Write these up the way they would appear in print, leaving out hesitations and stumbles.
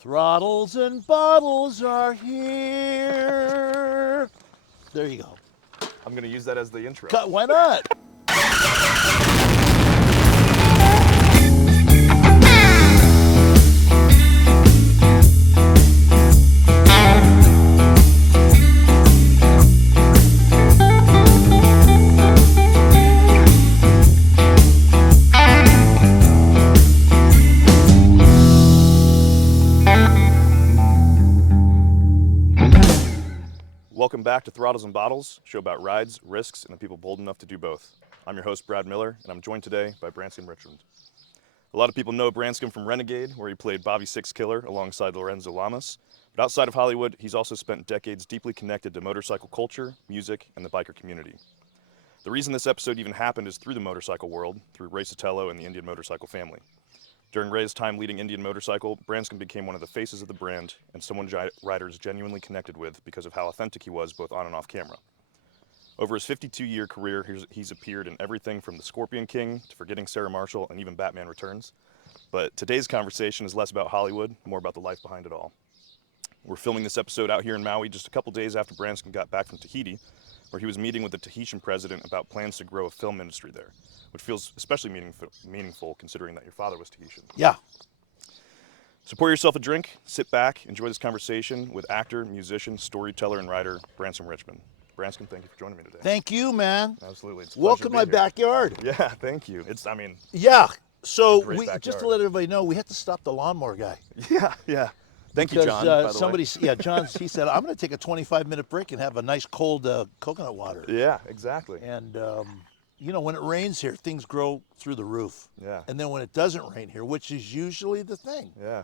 Throttles and bottles are here. There you go. I'm going to use that as the intro. Why not? Welcome back to Throttles and Bottles, a show about rides, risks, and the people bold enough to do both. I'm your host, Brad Miller, and I'm joined today by Branscombe Richmond. A lot of people know Branscombe from Renegade, where he played Bobby Sixkiller alongside Lorenzo Lamas. But outside of Hollywood, he's also spent decades deeply connected to motorcycle culture, music, and the biker community. The reason this episode even happened is through the motorcycle world, through Ray Sotelo and the Indian motorcycle family. During Ray's time leading Indian Motorcycle, Branscombe became one of the faces of the brand and someone riders genuinely connected with because of how authentic he was both on and off camera. Over his 52-year career, he's appeared in everything from The Scorpion King to Forgetting Sarah Marshall and even Batman Returns. But today's conversation is less about Hollywood, more about the life behind it all. We're filming this episode out here in Maui just a couple days after Branscombe got back from Tahiti, where he was meeting with the Tahitian president about plans to grow a film industry there, which feels especially meaningful considering that your father was Tahitian. Yeah. So pour yourself a drink, sit back, enjoy this conversation with actor, musician, storyteller, and writer Branscombe Richmond. Branscombe, thank you for joining me today. Thank you, man. Absolutely. It's a Welcome to my pleasure to be here. backyard. Yeah, thank you. Yeah. So great backyard. just to let everybody know, we had to stop the lawnmower guy. Yeah. Thank you, Because John, by the way. John, he said, I'm going to take a 25-minute break and have a nice cold coconut water. Yeah, exactly. And, when it rains here, things grow through the roof. Yeah. And then when it doesn't rain here, which is usually the thing, Yeah,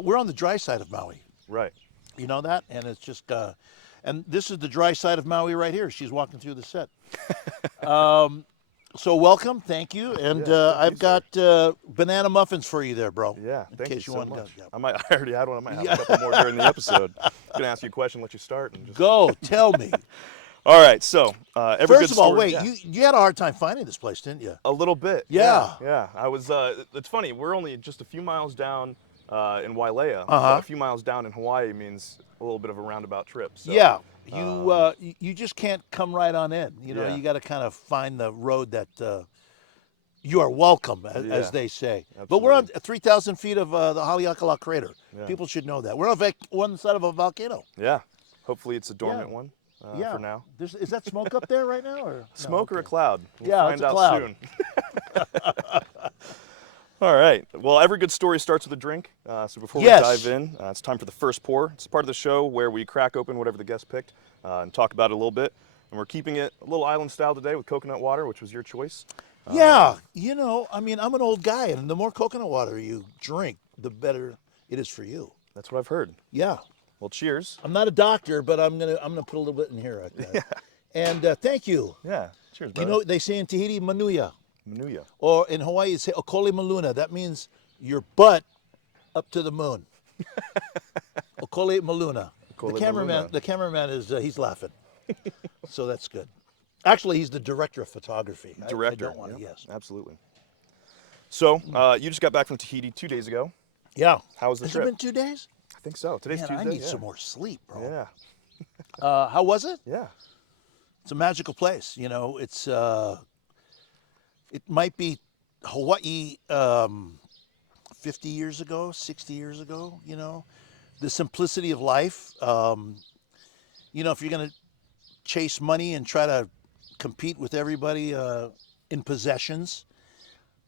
we're on the dry side of Maui. right. You know that? And it's just, and this is the dry side of Maui right here. She's walking through the set. So welcome, thank you. And Yeah, thank I've you, got banana muffins for you there, bro. Yeah, thank you case you so want to much. go, yeah. I already had one. I might have a couple more during the episode. I'm going to ask you a question, let you start. And just... Go, tell me. All right, so every First good of all, story- wait, yeah. you had a hard time finding this place, didn't you? A little bit. Yeah. Yeah. I was, it's funny, we're only just a few miles down in Wailea. Uh-huh. But a few miles down in Hawaii means a little bit of a roundabout trip. So, Yeah, you just can't come right on in. Yeah. You got to kind of find the road that you are welcome, as Yeah, they say. But we're on 3,000 feet of the Haleakala crater. Yeah. People should know that. We're on one side of a volcano. Yeah. Hopefully it's a dormant one Yeah. for now. Is that smoke up there right now? Or no? Smoke or a Okay. cloud? We'll Yeah, find it's a out cloud. soon. All right. Well, every good story starts with a drink. So before Yes. we dive in, it's time for the first pour. It's part of the show where we crack open whatever the guest picked and talk about it a little bit. And we're keeping it a little island style today with coconut water, which was your choice. Yeah, I'm an old guy, and the more coconut water you drink, the better it is for you. That's what I've heard. Yeah. Well, cheers. I'm not a doctor, but I'm gonna put a little bit in here. Like that. And thank you. Yeah. Cheers, You brother. know, they say in Tahiti, manuia, Manuia. or in Hawaii, you say okole maluna. That means your butt up to the moon. Okole maluna. Okole The maluna. cameraman is he's laughing, so that's good. Actually, he's the director of photography. Director. I don't want to. Yep, Yes. Absolutely. So you just got back from Tahiti 2 days ago. Yeah. How was the Has trip? it been 2 days? I think so. Today's Man, Tuesday. I need yeah. some more sleep, bro. Yeah. How was it? Yeah. It's a magical place. It's it might be Hawaii 50 years ago, 60 years ago. The simplicity of life. If you're gonna chase money and try to compete with everybody in possessions,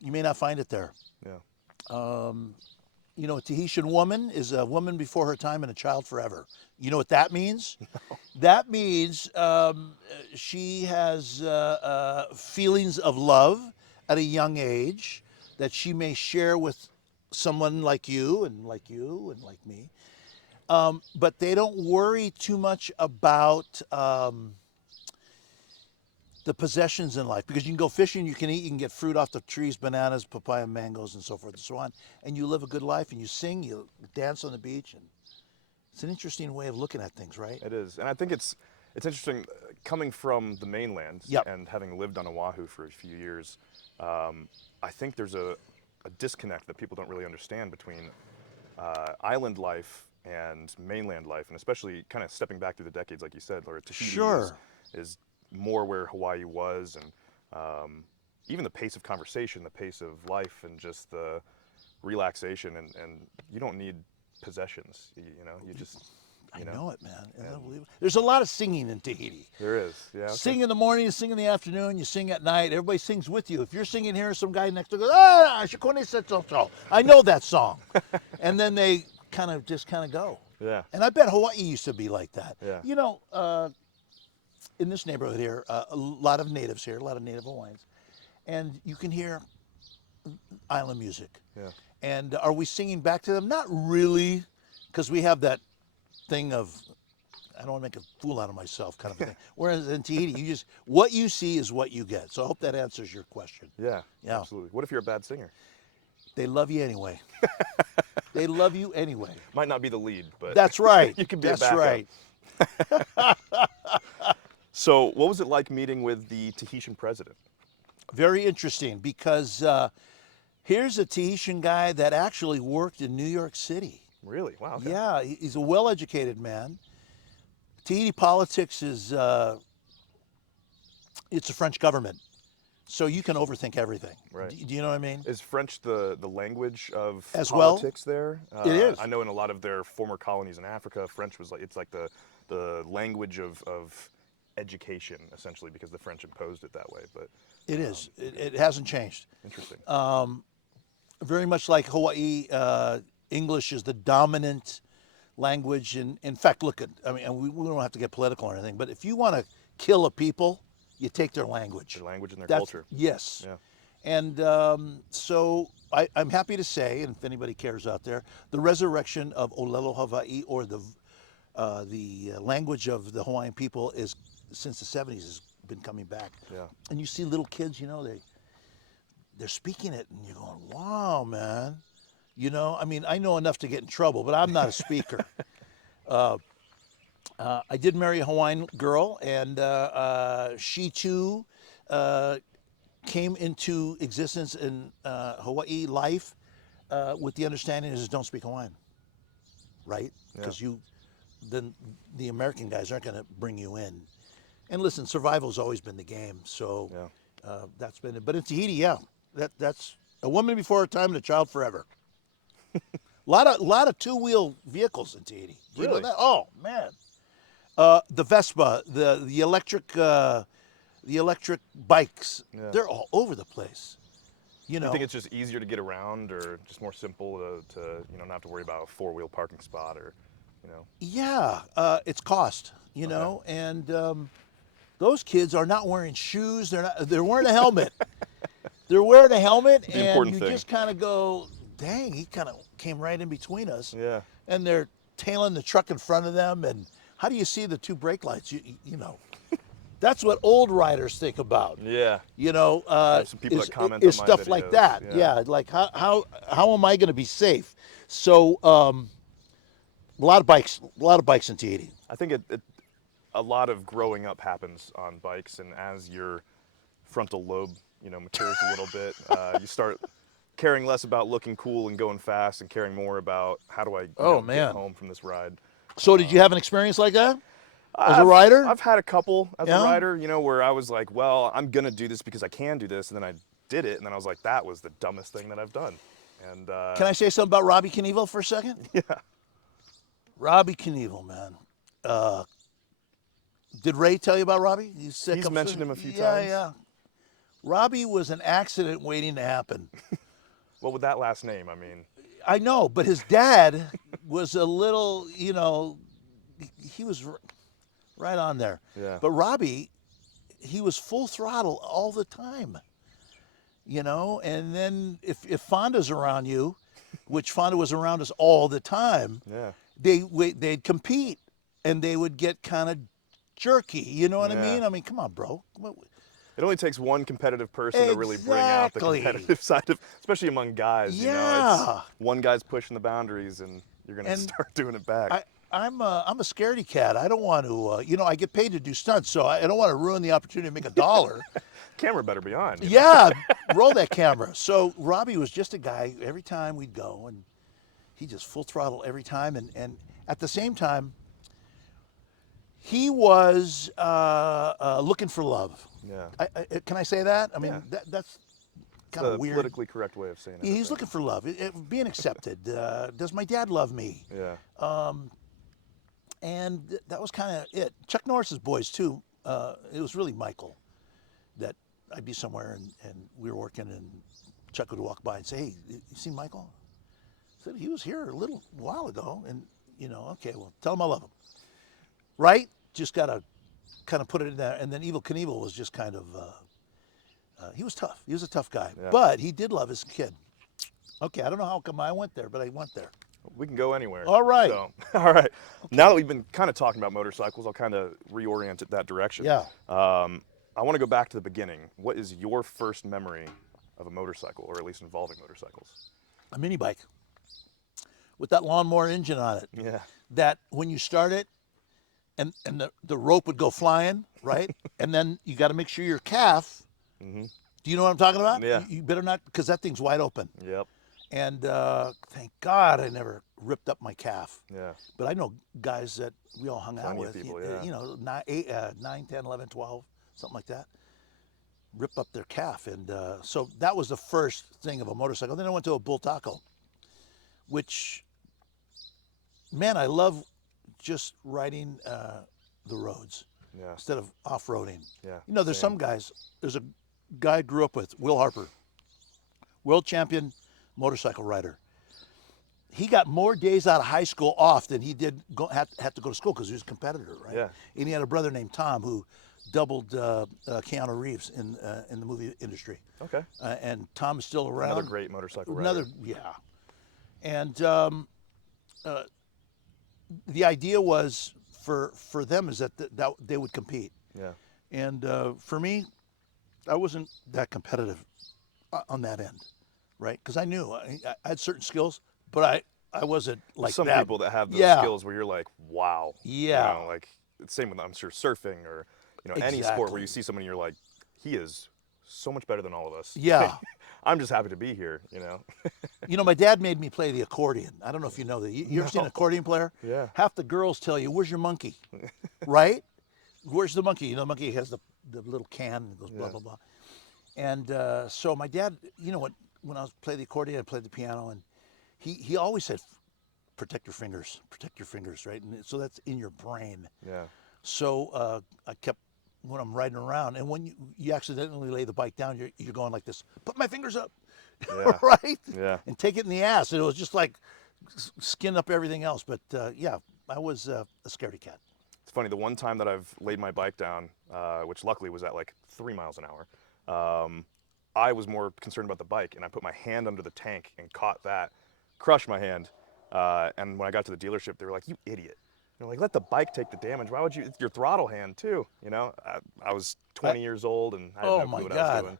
you may not find it there. Yeah. A Tahitian woman is a woman before her time and a child forever. You know what that means? No. That means she has feelings of love at a young age that she may share with someone like you and like you and like me. But they don't worry too much about the possessions in life, because you can go fishing, you can eat, you can get fruit off the trees, bananas, papaya, mangoes, and so forth and so on, and you live a good life, and you sing, you dance on the beach, and it's an interesting way of looking at things, right? It is, and I think it's interesting coming from the mainland Yep. and having lived on Oahu for a few years. I think there's a disconnect that people don't really understand between island life and mainland life, and especially kind of stepping back through the decades, like you said, or Tahiti Sure. is more where Hawaii was, and even the pace of conversation, the pace of life, and just the relaxation, and you don't need possessions. You know, you just. I You know it, man. It's unbelievable. There's a lot of singing in Tahiti. There is, yeah. Okay. Sing in the morning, you sing in the afternoon, you sing at night. Everybody sings with you. If you're singing here, some guy next door goes, ah, shikone setso. I know that song. And then they kind of go. Yeah. And I bet Hawaii used to be like that. Yeah. You know, in this neighborhood here, a lot of natives here, a lot of native Hawaiians. And you can hear island music. Yeah. And are we singing back to them? Not really, because we have that thing of, I don't want to make a fool out of myself kind of thing. Whereas in Tahiti, you just, what you see is what you get. So I hope that answers your question. Yeah, Yeah. absolutely. What if you're a bad singer? They love you anyway. They love you anyway. Might not be the lead, but That's right. you can be That's a backup. right. So what was it like meeting with the Tahitian president? Very interesting, because here's a Tahitian guy that actually worked in New York City. Really? Wow. Okay. Yeah, he's a well-educated man. Tahiti politics is, it's a French government, so you can overthink everything. Right. Do you know what I mean? Is French the language of As well? politics there? It is. I know in a lot of their former colonies in Africa, French was like, it's like the language of education, essentially, because the French imposed it that way. But It is. It hasn't changed. interesting. Very much like Hawaii, English is the dominant language. And in fact, look at, I mean, we don't have to get political or anything, but if you want to kill a people, you take their language. Their language and their That's- culture. Yes. Yeah. And so I'm happy to say, and if anybody cares out there, the resurrection of Olelo Hawaii, or the language of the Hawaiian people, is since the 70s has been coming back. Yeah. And you see little kids, you know, they're speaking it, and you're going, wow, man. You know, I mean, I know enough to get in trouble, but I'm not a speaker. I did marry a Hawaiian girl, and she too came into existence in Hawaii life with the understanding is don't speak Hawaiian, right? Because then the American guys aren't going to bring you in. And listen, survival's always been the game, so that's been it. But in Tahiti, yeah, that's a woman before her time and a child forever. lot of two-wheel vehicles in Tahiti. Do you know Really? that? Oh man, the Vespa, the electric bikes, they're all over the place. You know, You think it's just easier to get around, or just more simple to not have to worry about a four-wheel parking spot, or yeah, it's cost. You know, and those kids are not wearing shoes. They're wearing a helmet. They're wearing a helmet, The and important you thing. just kind of go, dang, he kind of came right in between us. Yeah. And they're tailing the truck in front of them, and how do you see the two brake lights? You know, that's what old riders think about. Yeah. You know, have some people that comment is on my stuff like videos, that. yeah. Yeah, like how am I going to be safe? So a lot of bikes in Tahiti. I think a lot of growing up happens on bikes, and as your frontal lobe, matures a little bit, you start caring less about looking cool and going fast, and caring more about how do I get home from this ride. So did you have an experience like that as a rider? I've had a couple as Yeah? a rider, where I was like, well, I'm gonna do this because I can do this, and then I did it, and then I was like, that was the dumbest thing that I've done. And Can I say something about Robbie Knievel for a second? Yeah. Robbie Knievel, man. Did Ray tell you about Robbie? He's mentioned him a few times. Yeah. Robbie was an accident waiting to happen. Well, with that last name, I mean. I know, but his dad was a little, he was right on there. Yeah. But Robbie, he was full throttle all the time, and then if Fonda's around you, which Fonda was around us all the time, Yeah. they'd compete, and they would get kind of jerky. You know what I Yeah. mean? I mean, come on, bro. It only takes one competitive person to really bring out the Exactly. competitive side of, especially among guys. Yeah. It's one guy's pushing the boundaries, and you're gonna And start doing it back. I'm a scaredy cat. I don't want to, I get paid to do stunts, so I don't want to ruin the opportunity to make $1. Camera better be on. Yeah, roll that camera. So Robbie was just a guy. Every time we'd go, and he just full throttle every time, and at the same time, he was looking for love. Yeah. Can I say that? I mean, Yeah. that's It's kind of the weird. politically correct way of saying it. I He's think. looking for love, being accepted. Does my dad love me? Yeah. And that was kind of it. Chuck Norris's boys too. It was really Michael that I'd be somewhere and we were working, and Chuck would walk by and say, "Hey, you seen Michael?" I said, "He was here a little while ago." And okay, well, tell him I love him. Right? Just gotta kind of put it in there. And then Evel Knievel was just kind of he was tough. He was a tough guy, Yeah. but he did love his kid. Okay, I don't know how come I went there, but I went there. We can go anywhere. All right. So, all right. Okay. Now that we've been kind of talking about motorcycles, I'll kind of reorient it that direction. Yeah. I want to go back to the beginning. What is your first memory of a motorcycle, or at least involving motorcycles? A mini bike with that lawnmower engine on it. Yeah. That when you start it, and the rope would go flying, right? And then you got to make sure your calf. Mm-hmm. Do you know what I'm talking about? Yeah. You better not, because that thing's wide open. Yep. And thank God I never ripped up my calf. Yeah. But I know guys that we all hung out Plenty of with, people, yeah. 9, 10, 11, 12, something like that, rip up their calf. And so that was the first thing of a motorcycle. Then I went to a Bull Taco, which, man, I love just riding the roads Yeah. instead of off-roading. Yeah. There's some guys, there's a guy I grew up with, Will Harper, world champion motorcycle rider. He got more days out of high school off than he did had to go to school because he was a competitor, right? Yeah. And he had a brother named Tom who doubled Keanu Reeves in the movie industry. Okay. And Tom is still around. Another great motorcycle rider. Yeah. And the idea was for them is that they would compete. Yeah. And for me, I wasn't that competitive on that end, right? Because I knew I had certain skills, but I wasn't like some that. people that have those Yeah. skills where you're like, wow. Yeah. Like it's same with, I'm sure, surfing or any sport where you see someone and you're like, he is so much better than all of us. Yeah. I'm just happy to be here. My dad made me play the accordion. I don't know if you know that. You ever seen an accordion player? Yeah. Half the girls tell you, "Where's your monkey?" Right? Where's the monkey? The monkey has the little can and goes blah, blah, blah. And so my dad, when I was playing the accordion, I played the piano, and he always said, protect your fingers, right? And so that's in your brain. Yeah. So I kept, when I'm riding around, and when you accidentally lay the bike down, you're going like this, put my fingers up, Yeah. right? Yeah. And take it in the ass. And it was just like skin up everything else. But yeah, I was a scaredy cat. It's funny, the one time that I've laid my bike down, which luckily was at like 3 miles an hour, I was more concerned about the bike, and I put my hand under the tank and caught that, crushed my hand. And when I got to the dealership, they were like, "You idiot." They're like, "Let the bike take the damage. Why would you? It's your throttle hand too." I was 20 years old and I had no clue what I was doing.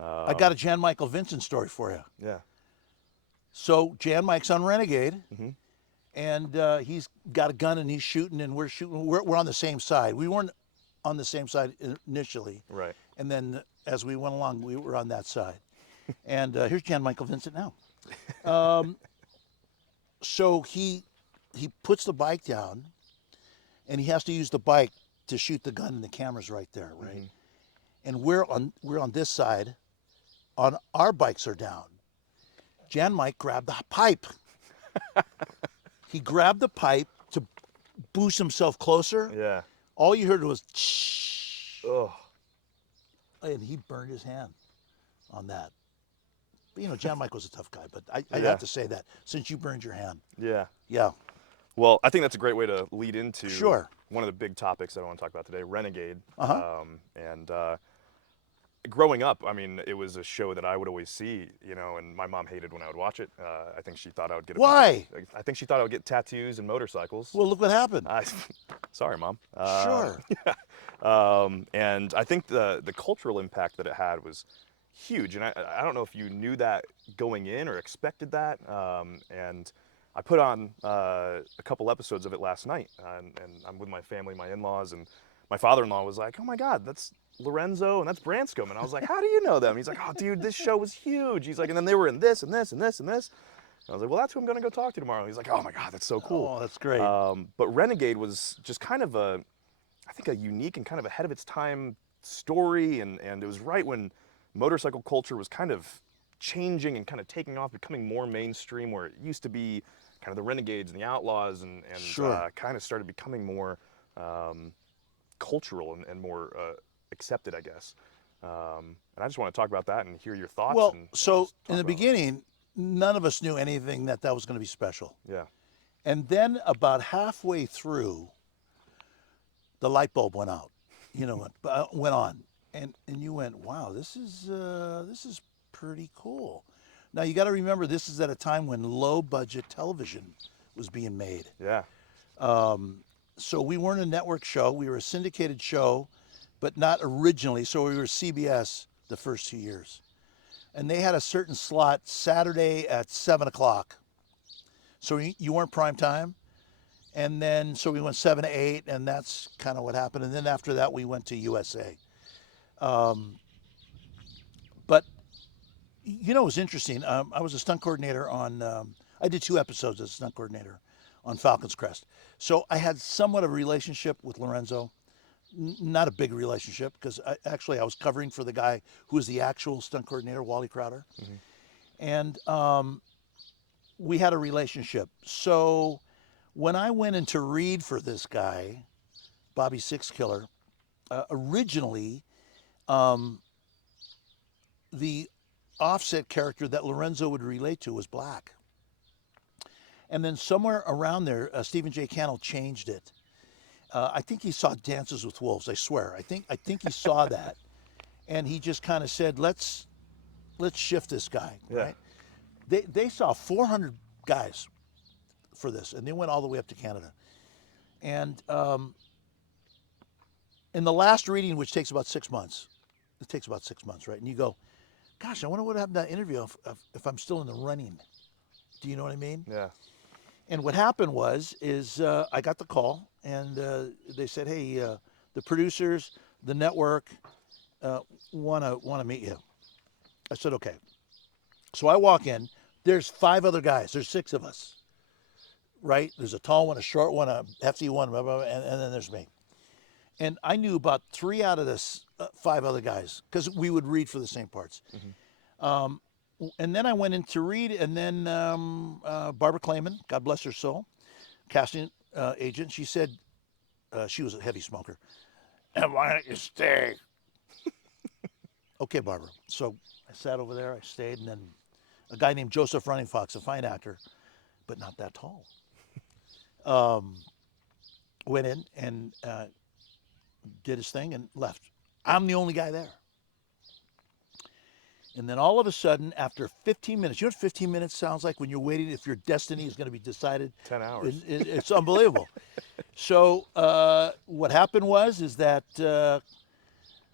I got a Jan Michael Vincent story for you. Yeah. So Jan Mike's on Renegade, Mm-hmm. and he's got a gun and he's shooting, and we're shooting. We're on the same side. We weren't on the same side initially, Right. and then as we went along, we were on that side. And here's Jan Michael Vincent now. So he puts the bike down, and he has to use the bike to shoot the gun, and the camera's right there, right? Mm-hmm. And we're on this side. On our bikes are down. Jan Mike grabbed the pipe. He grabbed the pipe to boost himself closer. Yeah. All you heard was shh. Oh. And he burned his hand on that. But, Jan Mike was a tough guy, but I have to say that since you burned your hand. Yeah. Yeah. Well, I think that's a great way to lead into Sure. one of the big topics that I want to talk about today, Renegade. Uh-huh. And growing up, I mean, it was a show that I would always see, and my mom hated when I would watch it. I think she thought I would get Why? I think she thought I would get tattoos and motorcycles. Well, look what happened. Sorry, Mom. Sure. And I think the cultural impact that it had was huge. And I don't know if you knew that going in or expected that. And I put on a couple episodes of it last night, and I'm with my family, my in-laws, and my father-in-law was like, "Oh my God, that's Lorenzo and that's Branscombe." And I was like, "How do you know them?" He's like, "Oh, dude, this show was huge." He's like, "And then they were in this and this and this and this." I was like, well, that's who I'm going to go talk to tomorrow. He's like, oh my God, that's so cool. Oh, that's great. But Renegade was just kind of I think a unique and kind of ahead of its time story. And it was right when motorcycle culture was kind of changing and kind of taking off, becoming more mainstream, where it used to be kind of the Renegades and the Outlaws, and Sure. kind of started becoming more cultural and more accepted, I guess. And I just want to talk about that and hear your thoughts. Well, And so just in talk the about it. beginning, none of us knew anything that was going to be special. Yeah. And then about halfway through, the light bulb went out, went on, and you went, wow, this is pretty cool. Now you got to remember, this is at a time when low budget television was being made. Yeah. So we weren't a network show; we were a syndicated show, but not originally. So we were CBS the first 2 years, and they had a certain slot Saturday at 7 o'clock. So you weren't prime time. And then, so we went 7 to 8, and that's kind of what happened. And then after that, we went to USA. But, it was interesting. I was a stunt coordinator on, I did 2 episodes as a stunt coordinator on Falcon's Crest. So I had somewhat of a relationship with Lorenzo. Not a big relationship, because I was covering for the guy who was the actual stunt coordinator, Wally Crowder. Mm-hmm. And we had a relationship. So when I went in to read for this guy, Bobby Sixkiller, originally the offset character that Lorenzo would relate to was black. And then somewhere around there, Stephen J. Cannell changed it. I think he saw Dances with Wolves. I swear. I think he saw that, and he just kind of said, "Let's shift this guy." Yeah. Right? They saw 400 guys for this, and they went all the way up to Canada. And in the last reading, which takes about 6 months, it takes about 6 months, right? And you go, "Gosh, I wonder what happened to that interview if I'm still in the running." Do you know what I mean? Yeah. And what happened is I got the call, and they said, "Hey, the producers, the network, want to meet you." I said, "Okay." So I walk in. There's 5 other guys. There's 6 of us, right? There's a tall one, a short one, a hefty one, blah, blah, blah, and then there's me. And I knew about 3 out of the 5 other guys, because we would read for the same parts. Mm-hmm. And then I went in to read, and then Barbara Clayman, God bless her soul, casting agent, she said, she was a heavy smoker, "And why don't you stay?" Okay, Barbara. So I sat over there, I stayed, and then a guy named Joseph Running Fox, a fine actor, but not that tall, went in and did his thing and left. I'm the only guy there. And then all of a sudden, after 15 minutes, you know what 15 minutes sounds like when you're waiting if your destiny is going to be decided? 10 hours. It's unbelievable. So what happened is that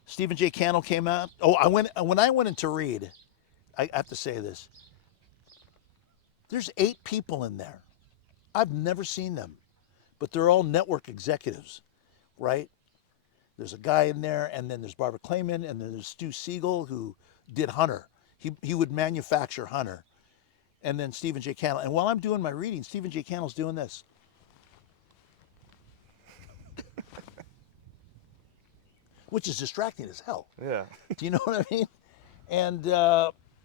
Stephen J. Cannell came out. Oh, when I went in to read, I have to say this. There's 8 people in there. I've never seen them, but they're all network executives, right? There's a guy in there, and then there's Barbara Clayman, and then there's Stu Siegel, who did Hunter. He would manufacture Hunter. And then Stephen J. Cannell. And while I'm doing my reading, Stephen J. Cannell's doing this. Which is distracting as hell. Yeah. Do you know what I mean? And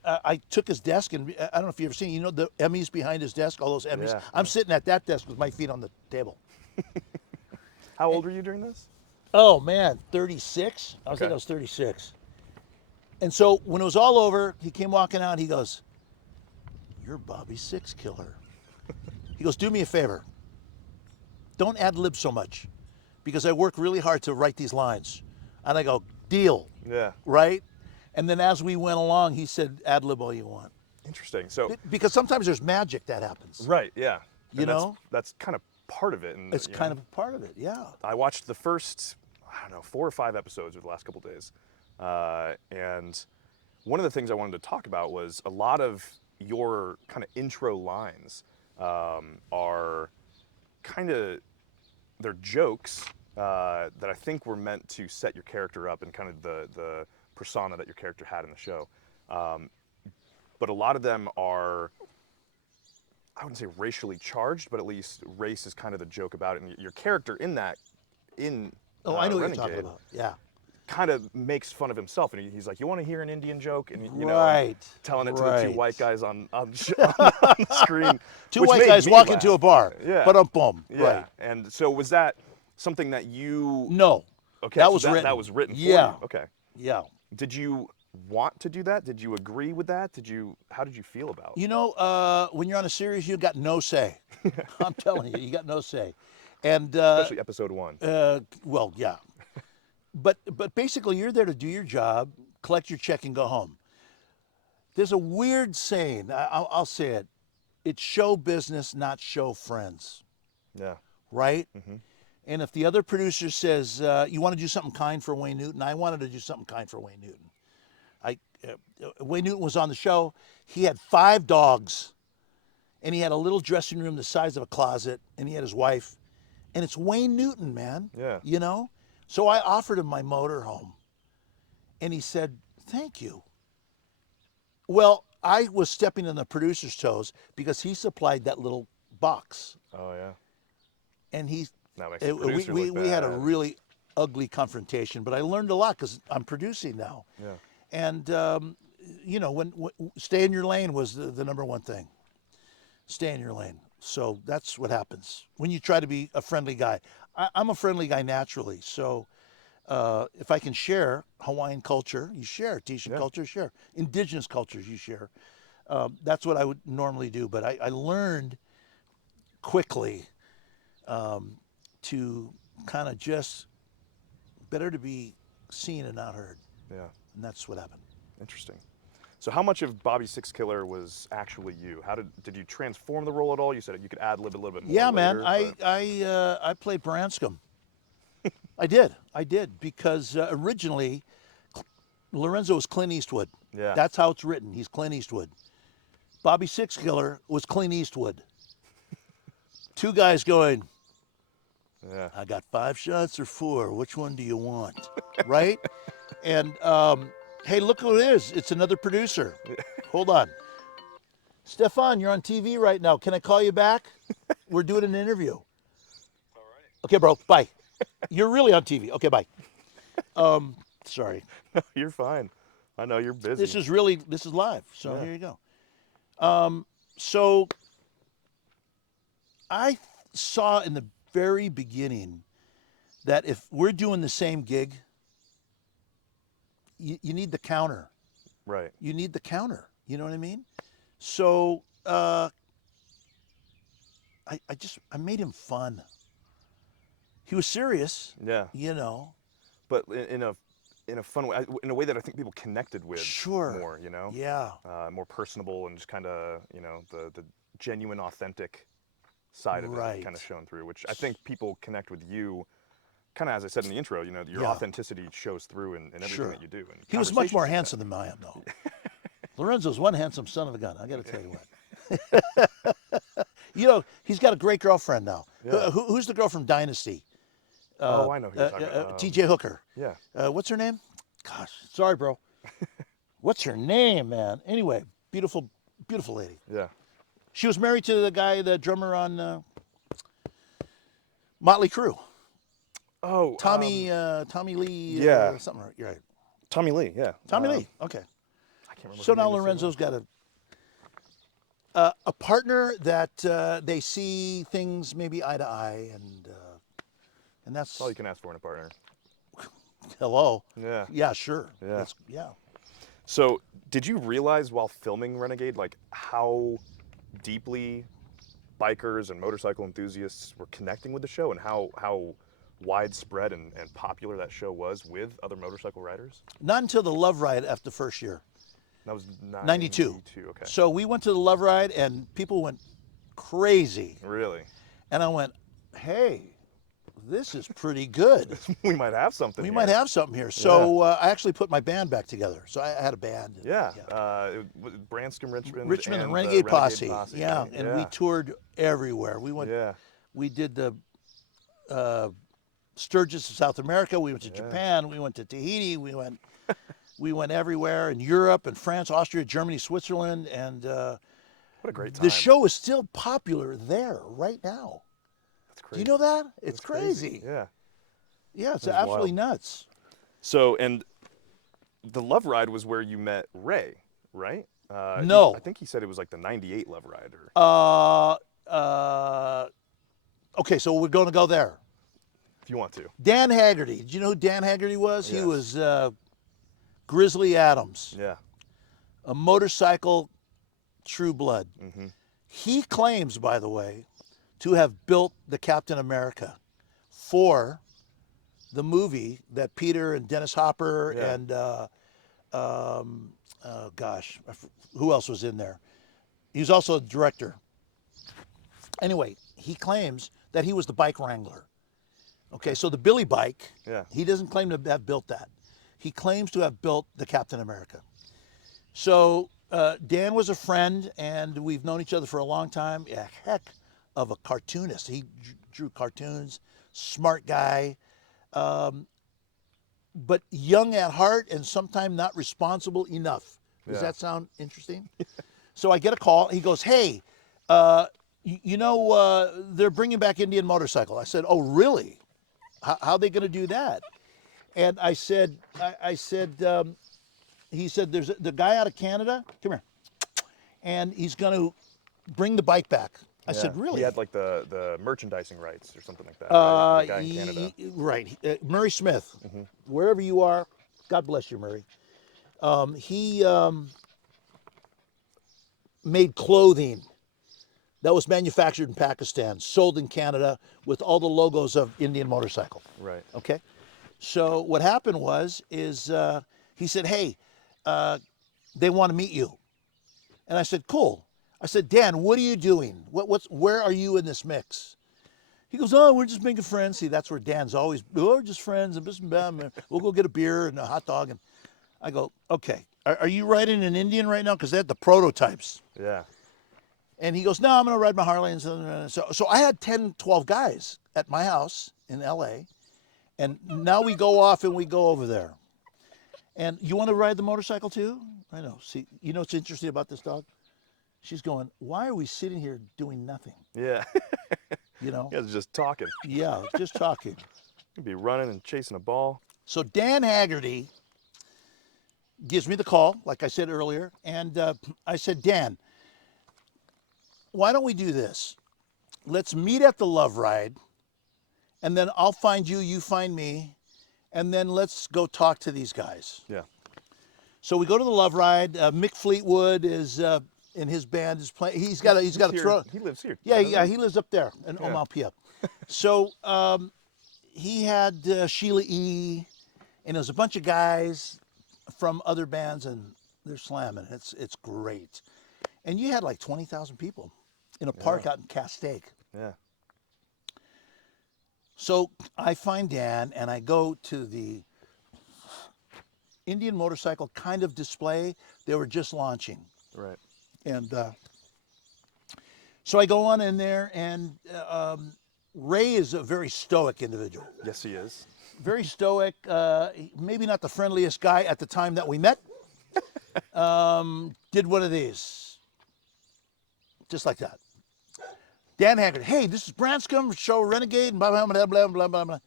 I took his desk, and I don't know if you've ever seen, the Emmys behind his desk, all those Emmys. Yeah, I'm sitting at that desk with my feet on the table. How old were you during this? Oh, man, 36? I think I was 36. And so when it was all over, he came walking out, and he goes, "You're Bobby Sixkiller." He goes, "Do me a favor. Don't ad-lib so much, because I work really hard to write these lines." And I go, "Deal." Yeah. Right? And then as we went along, he said, "Ad-lib all you want." Interesting. So. Because sometimes there's magic that happens. Right. Yeah. You know? That's kind of part of it. And It's kind of a part of it, yeah. I watched the first, 4 or 5 episodes over the last couple of days, and one of the things I wanted to talk about was a lot of your kind of intro lines are kind of, they're jokes that I think were meant to set your character up and kind of the persona that your character had in the show. But a lot of them are I wouldn't say racially charged, but at least race is kind of the joke about it. And your character in that, in Oh, I know what you're Renegade, talking about. Yeah. kind of makes fun of himself, and he's like, "You want to hear an Indian joke?" And you know, Right. telling it to the two Right. white guys on the screen. Two which white made guys me walk laugh. into a bar. Yeah. Ba-dum-bum. Yeah. Right. And so was that something that you? No. Okay. That so was written. That was written for Yeah. you. Okay. Yeah. Did you want to do that? Did you agree with that? How did you feel about it? You know, when you're on a series, you got no say. I'm telling you, you got no say. And Especially episode 1. well, yeah. But basically, you're there to do your job, collect your check, and go home. There's a weird saying. I'll say it. It's show business, not show friends. Yeah. Right? Mm-hmm. And if the other producer says, you want to do something kind for Wayne Newton, I wanted to do something kind for Wayne Newton. Wayne Newton was on the show. He had 5 dogs, and he had a little dressing room the size of a closet, and he had his wife. And it's Wayne Newton, man. Yeah. You know? So I offered him my motorhome, and he said, thank you. Well, I was stepping on the producer's toes because he supplied that little box. Oh yeah. And That makes the producer look we had a bad. really ugly confrontation, but I learned a lot because I'm producing now. Yeah. And, you know, when stay in your lane was the number one thing. Stay in your lane. So that's what happens when you try to be a friendly guy. I'm a friendly guy naturally. So if I can share Hawaiian culture, you share. Tahitian culture, share. Indigenous cultures, you share. That's what I would normally do. But I learned quickly to kind of just better to be seen and not heard. Yeah. And that's what happened. Interesting. So how much of Bobby Sixkiller was actually you? How did you transform the role at all? You said you could ad-lib a little bit more Yeah, later, man. but- I played Branscombe. I did because originally Lorenzo was Clint Eastwood. Yeah. That's how it's written. He's Clint Eastwood. Bobby Sixkiller was Clint Eastwood. 2 guys going, Yeah. I got 5 shots or 4. Which one do you want? Right? And hey, look who it is. It's another producer. Hold on. Stefan, you're on TV right now. Can I call you back? We're doing an interview. All right. Okay, bro. Bye. You're really on TV. Okay, bye. Sorry. You're fine. I know you're busy. This is live. So Yeah. here you go. So I saw in the very beginning that if we're doing the same gig, you need the counter. right. You need the counter. You know what I mean? So I made him fun. He was serious, Yeah. you know. But in a fun way, in a way that I think people connected with Sure. more. You know. Yeah. More personable and just kind of the genuine, authentic side of Right. it kind of shown through, which I think people connect with you. Kind of as I said in the intro, your Yeah. authenticity shows through in everything Sure. that you do. And He was much more conversations handsome than I am, though. Lorenzo's one handsome son of a gun. I got to tell you what. You know, he's got a great girlfriend now. Yeah. Who's the girl from Dynasty? Oh, I know who you're talking about. T.J. Hooker. Yeah. What's her name? Gosh, sorry, bro. What's her name, man? Anyway, beautiful, beautiful lady. Yeah. She was married to the guy, the drummer on Motley Crue. Oh, Tommy Lee. yeah. Something. You're right. Tommy Lee. Yeah. Tommy Lee. Okay. I can't remember. So her now name is Lorenzo's got a partner that they see things maybe eye to eye, and that's That's all you can ask for in a partner. hello. Yeah. Yeah, sure. Yeah. Yeah. So, did you realize while filming Renegade, like how deeply bikers and motorcycle enthusiasts were connecting with the show, and how widespread and popular that show was with other motorcycle riders? Not until the Love Ride after the first year. That was 92. Okay. So we went to the Love Ride, and people went crazy. Really? And I went, hey, this is pretty good. We might have something. We here. might have something here. So I actually put my band back together. So I had a band. Yeah. It was Branscombe Richmond. Richmond and the Renegade Posse. Yeah. right? And we toured everywhere. We went. Yeah. We did the Sturgis of South America. We went to Japan. We went to Tahiti. We went everywhere in Europe and France, Austria, Germany, Switzerland, and What a great time. The show is still popular there right now. That's Do crazy. you know that? It's That's crazy. Yeah. Yeah, it's That's absolutely wild. nuts. So, and the Love Ride was where you met Ray, right? No. I think he said it was like the '98 Love Ride, or Uh, uh, okay, so we're going to go there. if you want to. Dan Haggerty. Did you know who Dan Haggerty was? He Yes. was Grizzly Adams, Yeah. a motorcycle true blood. Mm-hmm. He claims, by the way, to have built the Captain America for the movie that Peter and Dennis Hopper Yeah. and oh gosh, who else was in there? He was also a director. Anyway, he claims that he was the bike wrangler. Okay, so the Billy bike, Yeah. he doesn't claim to have built that. He claims to have built the Captain America. So Dan was a friend, and we've known each other for a long time. A heck of a cartoonist. He drew cartoons, smart guy, but young at heart and sometimes not responsible enough. Does Yeah. that sound interesting? So I get a call. He goes, "Hey, they're bringing back Indian Motorcycle." I said, "Oh, really? How are they going to do that?" And I said, he said, "There's the guy out of Canada. Come here, and he's going to bring the bike back." I said, Yeah. "Really?" He had like the merchandising rights or something like that, right? The guy in Canada. Right. Murray Smith, Mm-hmm. wherever you are, God bless you, Murray. He made clothing that was manufactured in Pakistan, sold in Canada with all the logos of Indian Motorcycle. Right. Okay. So what happened is he said, "Hey, they want to meet you," and I said, "Cool." I said, "Dan, what are you doing? Where are you in this mix?" He goes, "Oh, we're just making friends." See, that's where Dan's always, "Oh, we're just friends, and we'll go get a beer and a hot dog." And I go, "Okay, are you riding an Indian right now? Because they had the prototypes." Yeah. And he goes, "No, I'm going to ride my Harley." And so I had 10, 12 guys at my house in LA. And now we go off and we go over there. And you want to ride the motorcycle too? I know. See, you know what's interesting about this dog? She's going, "Why are we sitting here doing nothing?" Yeah. You know? You guys are just talking. Yeah, just talking. You'd be running and chasing a ball. So Dan Haggerty gives me the call, like I said earlier. And I said, "Dan, why don't we do this? Let's meet at the Love Ride. And then I'll find you, you find me. And then let's go talk to these guys." Yeah. So we go to the Love Ride. Mick Fleetwood is in his band is playing. He's got a Here- throw. He lives here. Yeah, doesn't yeah, he? he lives up there in Yeah. Omalpia. So he had Sheila E. And there's a bunch of guys from other bands, and they're slamming. It's great. And you had like 20,000 people in a park out in Castaic. Yeah. So I find Dan, and I go to the Indian Motorcycle kind of display. They were just launching. Right. And so I go on in there, and Ray is a very stoic individual. Yes, he is. Very stoic, maybe not the friendliest guy at the time that we met. Did one of these, just like that. Dan Haggard, "Hey, this is Branscombe, show Renegade, and blah, blah, blah, blah, blah, blah, blah."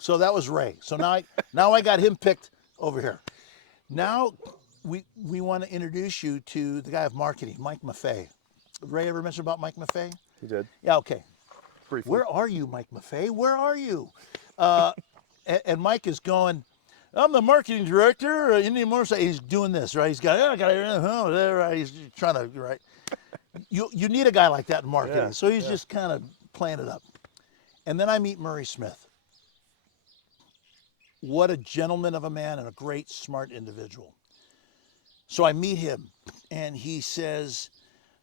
So that was Ray. So now I got him picked over here. Now we want to introduce you to the guy of marketing, Mike Maffei. Ray ever mentioned about Mike Maffei? He did. Yeah, okay. Briefly. "Where are you, Mike Maffei? Where are you?" And Mike is going, "I'm the marketing director, Indian Motorcycle." He's doing this, right? He's got, right? He's trying to, right? You need a guy like that in marketing. Yeah, So he's just kind of playing it up. And then I meet Murray Smith. What a gentleman of a man and a great, smart individual. So I meet him, and he says,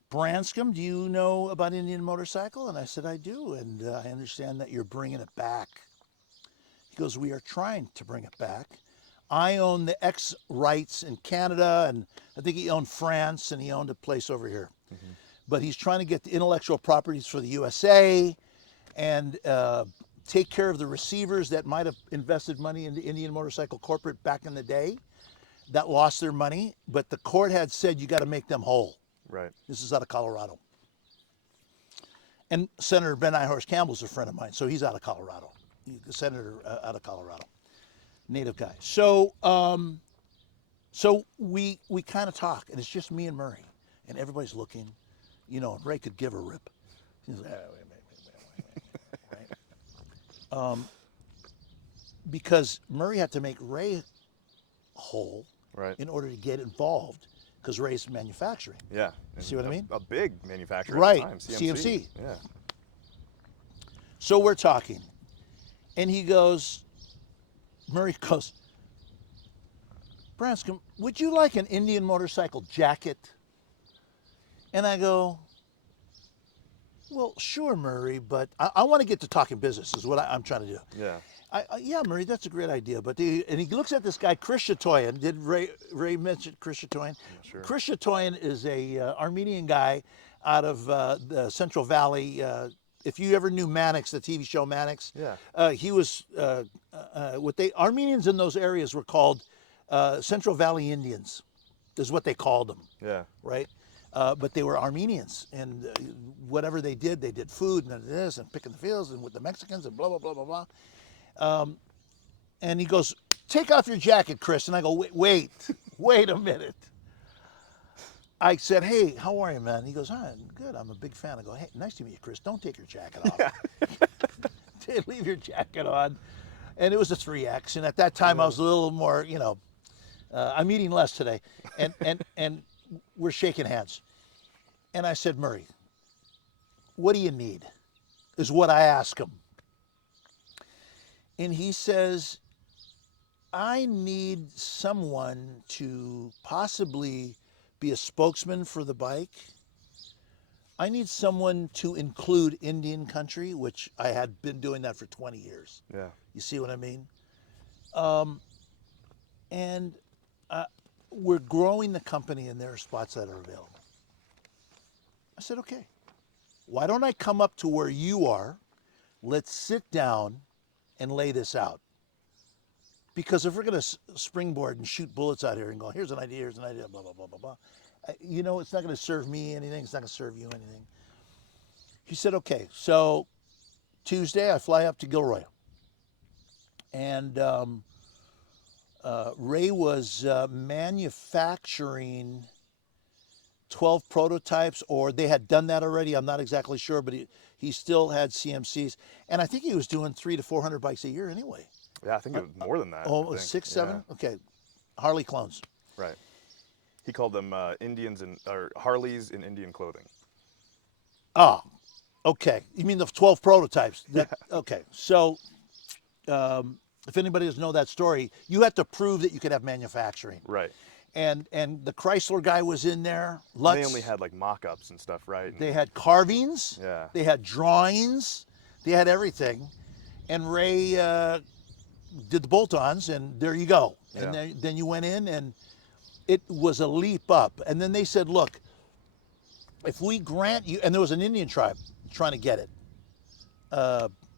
"Branscombe, do you know about Indian Motorcycle?" And I said, "I do, and I understand that you're bringing it back." He goes, "We are trying to bring it back. I own the X rights in Canada, and I think he owned France, and he owned a place over here. But he's trying to get the intellectual properties for the USA and take care of the receivers that might have invested money into Indian Motorcycle Corporate back in the day that lost their money. But the court had said you got to make them whole." Right. This is out of Colorado. And Senator Ben Ihorse Campbell's a friend of mine, so he's out of Colorado. He's a senator out of Colorado, native guy. So we kind of talk, and it's just me and Murray, and everybody's looking, you know, and Ray could give a rip. He's like, right? Because Murray had to make Ray whole Right. in order to get involved, because Ray's manufacturing. Yeah. See what I mean? A big manufacturer Right. at the time. CMC. Yeah. So we're talking, and he goes, Murray goes, Branscombe, would you like an Indian motorcycle jacket? And I go, well, sure, Murray, but I want to get to talking business is what I'm trying to do. Yeah. Yeah, Murray, that's a great idea. But and he looks at this guy, Chris Chatoyan. Did Ray mention Chris Chatoyan? Sure. Chris Chatoyan is a Armenian guy out of the Central Valley. If you ever knew Mannix, the TV show Mannix, Yeah. he was Armenians in those areas were called Central Valley Indians, is what they called them, Yeah. right? But they were Armenians, and whatever they did food and this and picking the fields and with the Mexicans and blah blah blah blah blah. And he goes, take off your jacket, Chris. And I go, wait a minute. I said, hey, how are you, man? He goes, hi, good, I'm a big fan. I go, hey, nice to meet you, Chris. Don't take your jacket off. Leave your jacket on. And it was a 3X. And at that time, I was a little more, you know, I'm eating less today. And we're shaking hands. And I said, Murray, what do you need? Is what I asked him. And he says, I need someone to possibly be a spokesman for the bike. I need someone to include Indian country, which I had been doing that for 20 years. Yeah. You see what I mean? And we're growing the company, and there are spots that are available. I said, okay, why don't I come up to where you are? Let's sit down and lay this out. Because if we're going to springboard and shoot bullets out here and go, here's an idea, blah, blah, blah, blah, blah, you know, it's not going to serve me anything. It's not going to serve you anything. He said, okay. So Tuesday, I fly up to Gilroy. And Ray was manufacturing 12 prototypes, or they had done that already. I'm not exactly sure, but he still had CMCs. And I think he was doing 300 to 400 bikes a year anyway. Yeah, I think it was more than that. Oh, 6, 7? Yeah. Okay. Harley clones. Right. He called them Harleys in Indian clothing. Oh, okay. You mean the 12 prototypes? Okay. So if anybody doesn't know that story, you had to prove that you could have manufacturing. Right. And the Chrysler guy was in there. They only had like mock-ups and stuff, right? They had carvings. Yeah. They had drawings. They had everything. And Ray did the bolt-ons, and there you go. And then you went in, and it was a leap up. And then they said, look, if we grant you, and there was an Indian tribe trying to get it.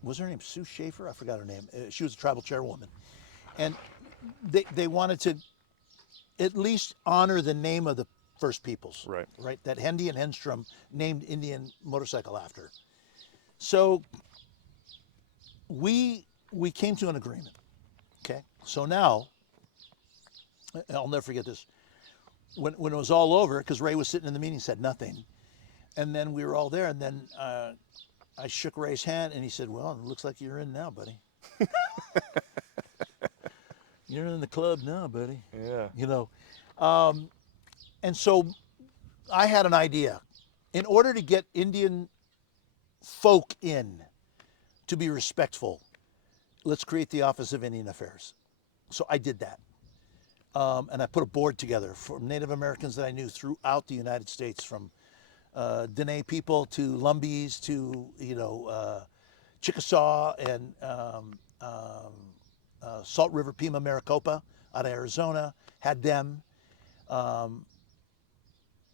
Was her name Sue Schaefer? I forgot her name. She was a tribal chairwoman. And they wanted to at least honor the name of the First Peoples. Right. Right? That Hendy and Henstrom named Indian motorcycle after. So we came to an agreement. Okay? So now, I'll never forget this. When it was all over, because Ray was sitting in the meeting, said nothing. And then we were all there, and then I shook Ray's hand, and he said, well, it looks like you're in now, buddy. You're in the club now, buddy. Yeah. You know. And so I had an idea. In order to get Indian folk in to be respectful, let's create the Office of Indian Affairs. So I did that. And I put a board together for Native Americans that I knew throughout the United States, from Dene people to Lumbees to, you know, Chickasaw and Salt River Pima Maricopa out of Arizona, had them.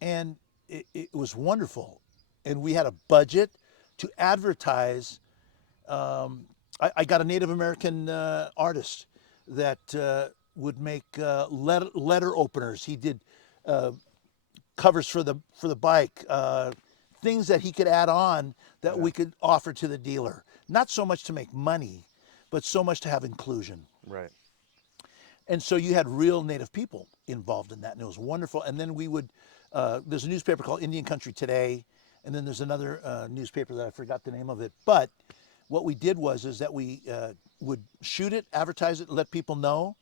And it was wonderful. And we had a budget to advertise. I got a Native American artist that would make letter openers. He did covers for the bike, things that he could add on that we could offer to the dealer. Not so much to make money, but so much to have inclusion. Right. And so you had real native people involved in that, and it was wonderful. And then we would, there's a newspaper called Indian Country Today, and then there's another newspaper that I forgot the name of it. But what we did is that we would shoot it, advertise it, let people know,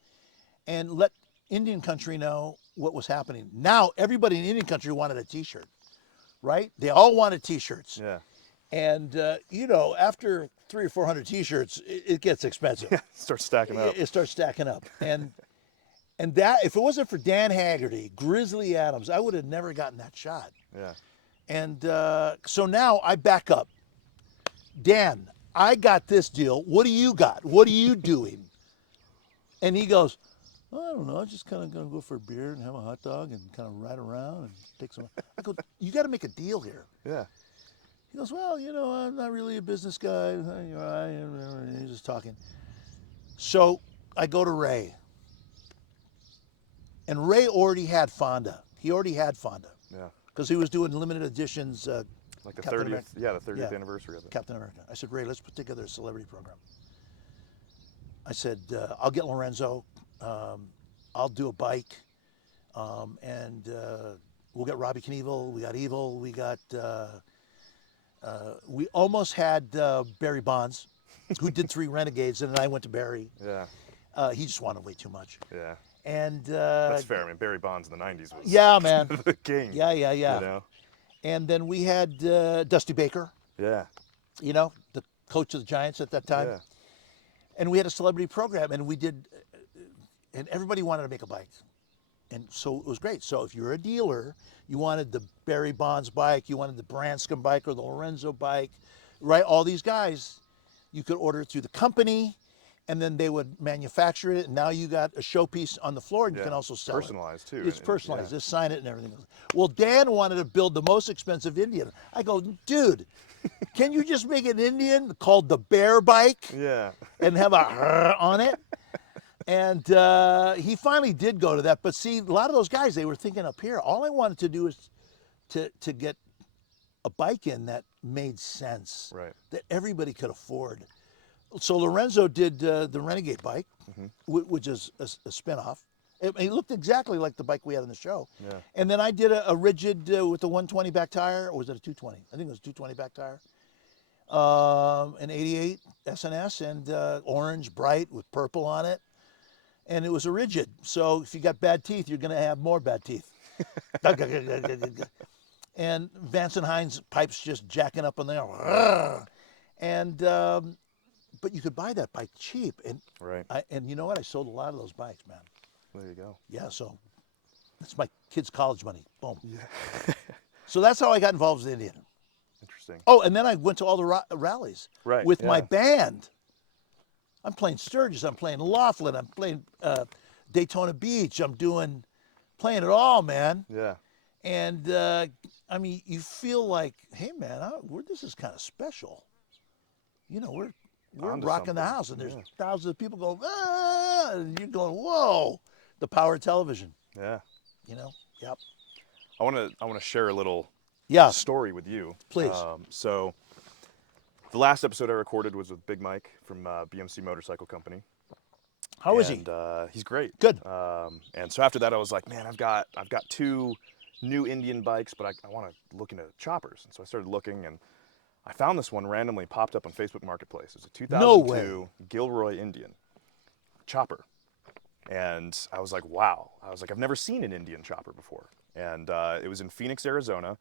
and let Indian Country know what was happening. Now everybody in Indian Country wanted a T-shirt, right? They all wanted T-shirts. Yeah. And after 300 or 400 T-shirts, it gets expensive. Start stacking up. It starts stacking up, and that if it wasn't for Dan Haggerty, Grizzly Adams, I would have never gotten that shot. Yeah. And so now I back up. Dan, I got this deal. What do you got? What are you doing? And he goes, I don't know. I'm just kind of going to go for a beer and have a hot dog and kind of ride around and take some. I go, you got to make a deal here. Yeah. He goes, well, I'm not really a business guy. He's just talking. So I go to Ray. And Ray already had Fonda. He already had Fonda. Yeah. Because he was doing limited editions. Like the Captain 30th, America. yeah, the 30th Yeah. anniversary of it. Captain America. I said, Ray, let's put together a celebrity program. I said, I'll get Lorenzo. I'll do a bike. And we'll get Robbie Knievel. We got Evil. We got... we almost had Barry Bonds, who did 3 Renegades, and then I went to Barry. Yeah. He just wanted way too much. Yeah. And That's fair. I mean, Barry Bonds in the 90s was yeah, man. the king. Yeah. You know? And then we had Dusty Baker, Yeah. the coach of the Giants at that time. Yeah. And we had a celebrity program, and we did, and everybody wanted to make a bike. And so it was great. So if you're a dealer, you wanted the Barry Bonds bike, you wanted the Branscombe bike or the Lorenzo bike, right? All these guys, you could order it through the company, and then they would manufacture it. And now you got a showpiece on the floor, and you can also sell personalized it. too. It's personalized. Just sign it and everything else. Well, Dan wanted to build the most expensive Indian. I go, dude, can you just make an Indian called the Bear Bike Yeah. and have a on it? And he finally did go to that. But see, a lot of those guys, they were thinking up here. All I wanted to do is to get a bike in that made sense, Right. that everybody could afford. So Lorenzo did the Renegade bike, which is a spinoff. It looked exactly like the bike we had in the show. Yeah. And then I did a rigid with the 120 back tire, or was it a 220? I think it was a 220 back tire. An 88 SNS and orange, bright with purple on it. And it was a rigid. So if you got bad teeth, you're going to have more bad teeth. And Vance and Hines pipes just jacking up on there. And but you could buy that bike cheap. And Right. and you know what? I sold a lot of those bikes, man. There you go. Yeah, so that's my kids' college money. Boom. Yeah. So that's how I got involved with Indian. Interesting. Oh, and then I went to all the rallies Right, with my yeah. band. I'm playing Sturgis. I'm playing Laughlin. I'm playing Daytona Beach. I'm playing it all, man. Yeah. And I mean, you feel like, hey, man, this is kind of special. We're Onto rocking the something. house, and there's Yeah. thousands of people going, ah, and you're going, whoa, the power of television. Yeah. Yep. I want to share a little Yeah, story with you. Please. So the last episode I recorded was with Big Mike from BMC Motorcycle Company. how is he? And he's great. Good. And so after that, I was like, man, I've got 2 new Indian bikes, but I want to look into choppers. And so I started looking, and I found this one randomly popped up on Facebook Marketplace. It's a 2002 No way. Gilroy Indian chopper. And I was like, wow. I was like, I've never seen an Indian chopper before. And it was in Phoenix, Arizona.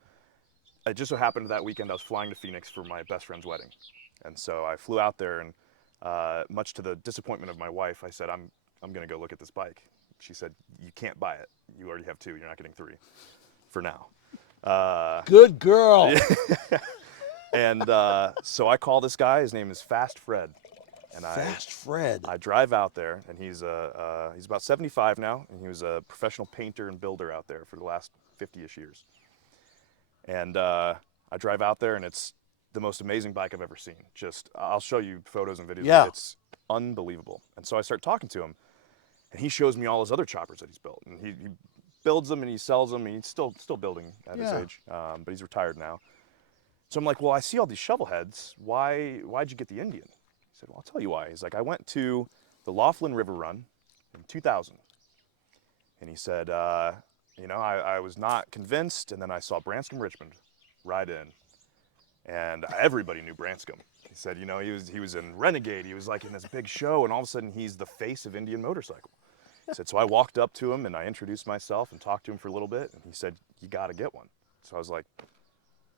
It just so happened that weekend I was flying to Phoenix for my best friend's wedding. And so I flew out there, and much to the disappointment of my wife, I said, I'm going to go look at this bike. She said, you can't buy it. You already have 2. You're not getting 3 for now. Good girl. And so I call this guy. His name is Fast Fred. And Fast Fred. I drive out there, and he's about 75 now, and he was a professional painter and builder out there for the last 50-ish years. And I drive out there, and it's the most amazing bike I've ever seen. I'll show you photos and videos. Yeah. It's unbelievable. And so I start talking to him, and he shows me all his other choppers that he's built. And he builds them and he sells them, and he's still building at his Yeah. age, but he's retired now. So I'm like, well, I see all these shovel heads. Why'd you get the Indian? He said, well, I'll tell you why. He's like, I went to the Laughlin River Run in 2000. And he said, I was not convinced, and then I saw Branscombe Richmond ride in, and everybody knew Branscombe. He said, he was in Renegade, he was like in this big show, and all of a sudden he's the face of Indian motorcycle. He said, so I walked up to him and I introduced myself and talked to him for a little bit, and he said, you gotta get one. So I was like,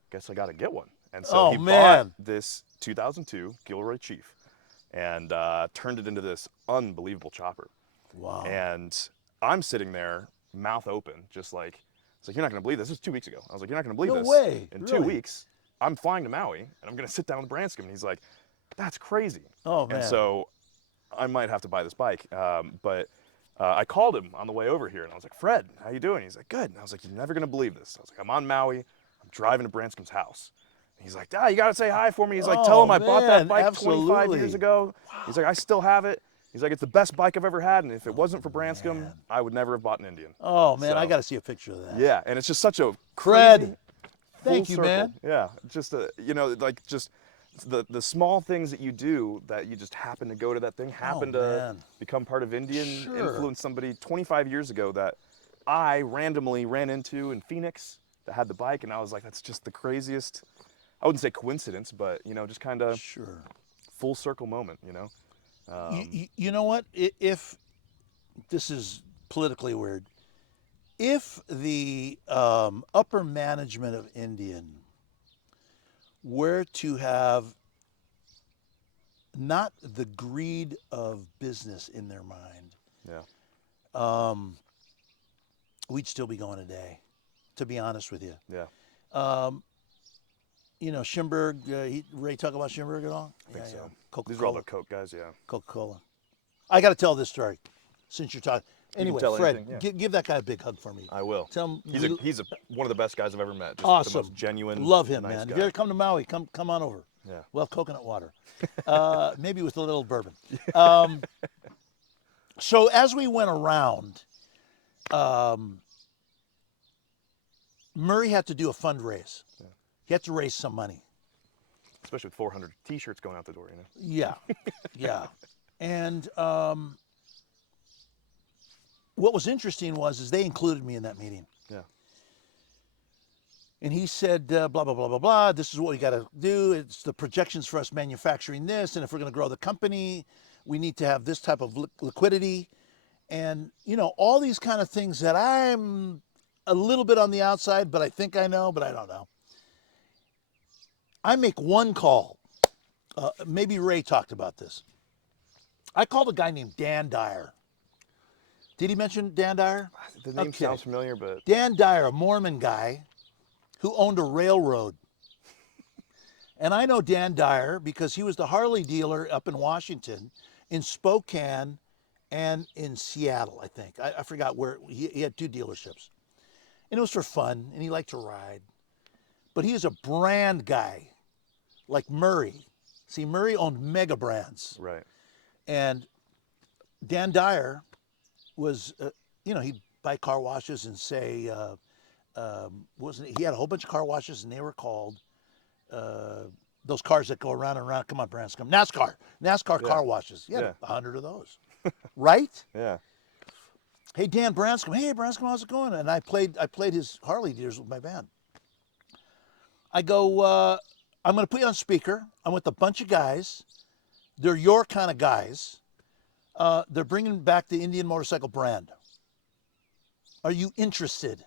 guess I gotta get one. And so he bought this 2002 Gilroy Chief and turned it into this unbelievable chopper. Wow. And I'm sitting there, mouth open, just like, it's like, you're not gonna believe this. This was 2 weeks ago. I was like, you're not gonna believe No this. way. In Really? 2 weeks, I'm flying to Maui and I'm gonna sit down with Branscombe. And he's like, that's crazy. Oh, man. And so I might have to buy this bike. But I called him on the way over here and I was like, Fred, how you doing? He's like, good. And I was like, you're never gonna believe this. I was like, I'm on Maui, I'm driving to Branscombe's house. And he's like, you gotta say hi for me. He's like, tell him I bought that bike 25 years ago. Wow. He's like, I still have it. He's like, it's the best bike I've ever had, and if it wasn't for Branscombe, I would never have bought an Indian. Oh, man, So, I got to see a picture of that. Yeah, and it's just such a Fred, crazy thank full you, circle. man. Yeah, just like just the small things that you do that you just happen to go to that thing, happen to become part of Indian, influence somebody 25 years ago that I randomly ran into in Phoenix that had the bike, and I was like, that's just the craziest, I wouldn't say coincidence, but just kind of full circle moment, You know what? If this is politically weird, if the upper management of Indian were to have not the greed of business in their mind, we'd still be going today, to be honest with you. Yeah. Schimberg, Ray talk about Schimberg at all? I think so. Coca-Cola. These are all the Coke guys, yeah. Coca-Cola. I got to tell this story since you're talking. Anyway, tell Fred, anything, yeah. give that guy a big hug for me. I will. Tell him He's one of the best guys I've ever met. Just awesome. The most genuine, love him, nice man. guy. If you ever come to Maui, come on over. Yeah. We'll have coconut water, maybe with a little bourbon. So as we went around, Murray had to do a fundraise. Yeah. He had to raise some money. Especially with 400 T-shirts going out the door, Yeah, yeah. And what was interesting is they included me in that meeting. Yeah. And he said, blah, blah, blah, blah, blah. This is what we got to do. It's the projections for us manufacturing this. And if we're going to grow the company, we need to have this type of liquidity. And, all these kind of things that I'm a little bit on the outside, but I think I know, but I don't know. I make one call. Maybe Ray talked about this. I called a guy named Dan Dyer. Did he mention Dan Dyer? The name sounds familiar, but... Dan Dyer, a Mormon guy who owned a railroad. And I know Dan Dyer because he was the Harley dealer up in Washington, in Spokane, and in Seattle, I think. I forgot where. He had 2 dealerships. And it was for fun, and he liked to ride. But he is a brand guy, like Murray. See, Murray owned mega brands. Right. And Dan Dyer was, he'd buy car washes and say, he had a whole bunch of car washes, and they were called those cars that go around and around. Come on, Branscombe. NASCAR car washes. He had 100 of those. Right? Yeah. Hey, Dan Branscombe. Hey, Branscombe, how's it going? And I played his Harley dealers with my band. I go, I'm going to put you on speaker. I'm with a bunch of guys. They're your kind of guys. They're bringing back the Indian motorcycle brand. Are you interested?